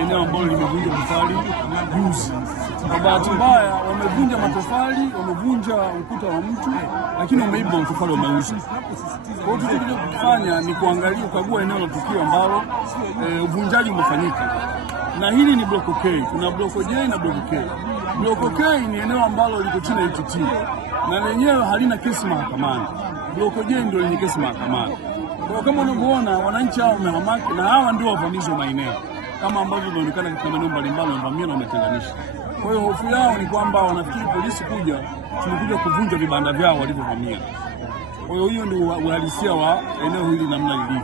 ni eneo ambalo limevunja matofali juzi. Kwa bahati mbaya wamevunja matofali, wamevunja ukuta wa mtu, lakini wameiba matofali wameuza. Kwa hiyo tulichofanya ni kuangalia, ukagua eneo la tukio ambalo uvunjaji umefanyika. Na hili ni block K, kuna block J na block K. Block K ni eneo ambalo liko chini ya UTT na lenyewe halina kesi mahakamani. Block J ndio lenye kesi mahakamani. Kwa kama unavyoona wananchi hao wamehamaki, na hawa ndio wavamizi wa maeneo kama ambavyo inaonekana katika maeneo mbalimbali wamevamia na wametenganisha. Kwa hiyo hofu yao ni kwamba wanafikiri polisi tumekuja kuvunja vibanda vyao walivyovamia. Kwa hiyo hiyo ndio uhalisia wa eneo hili namna lilivyo.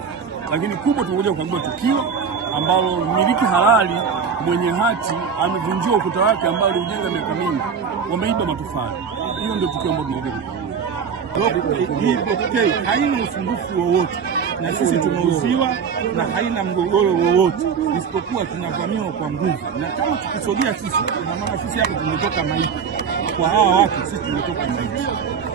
Lakini kubwa tumekuja kukagua tukio ambalo mmiliki halali mwenye hati amevunjiwa ukuta wake ambao aliujenga miaka mingi, wameiba matofali. Hiyo ndio tukio ambalo tumekuja. Hii haina usumbufu wowote na sisi tumehusiwa na haina mgogoro wowote, isipokuwa tunavamiwa kwa nguvu, na kama tukisogea sisi, na maana sisi hapa tumetoka maiti kwa hawa watu, sisi tumetoka maiti.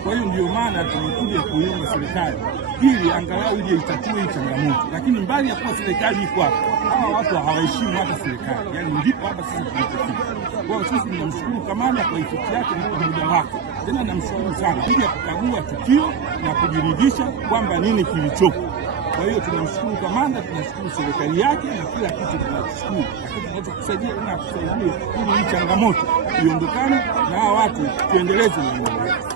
Kwa hiyo ndio maana tumekuja kuiomba serikali ili angalau ije itatue hii changamoto, lakini mbali ya kuwa serikali iko hapa, hawa watu hawaheshimu hata serikali, yani ndipo hapa sisi tulipofika. Kwa hiyo sisi tunamshukuru kamanda kwa ifiki yake na kwa muda wake, tena namshukuru sana kuja kukagua tukio na kujiridhisha kwamba nini kilichopo. Kwa hiyo tunamshukuru kamanda, tunashukuru serikali yake na kila kitu tunashukuru, lakini tunachokusaidia na kusaidia ili hii changamoto iondokane na hawa watu tuendeleze na mambo yetu.